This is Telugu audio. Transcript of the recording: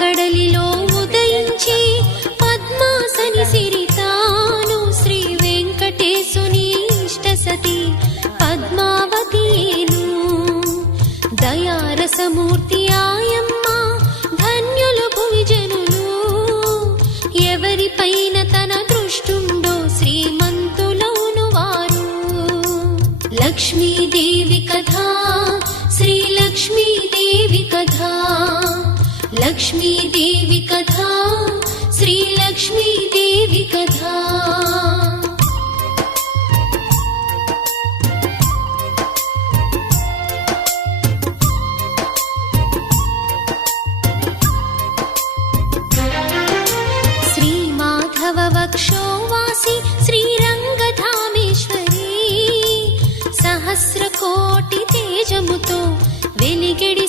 కడలిలో ఉదయించి పద్మాసని సిరితాను శ్రీ వెంకటేశుని ఇష్టసతి పద్మావతియేను. దయారసమూర్తి ఆయమ్మ ధన్యులు భువిజనులు, ఎవరిపైన తన దృష్టుండో శ్రీమంతులౌను వారు. లక్ష్మీదేవి కథా శ్రీ లక్ష్మీదేవి కథా, లక్ష్మీదేవి కథా శ్రీ లక్ష్మీదేవి కథా. శ్రీ మాధవ వక్షోవాసి శ్రీరంగధామేశ్వరి సహస్రకోటి తేజముతో వెలిగెడి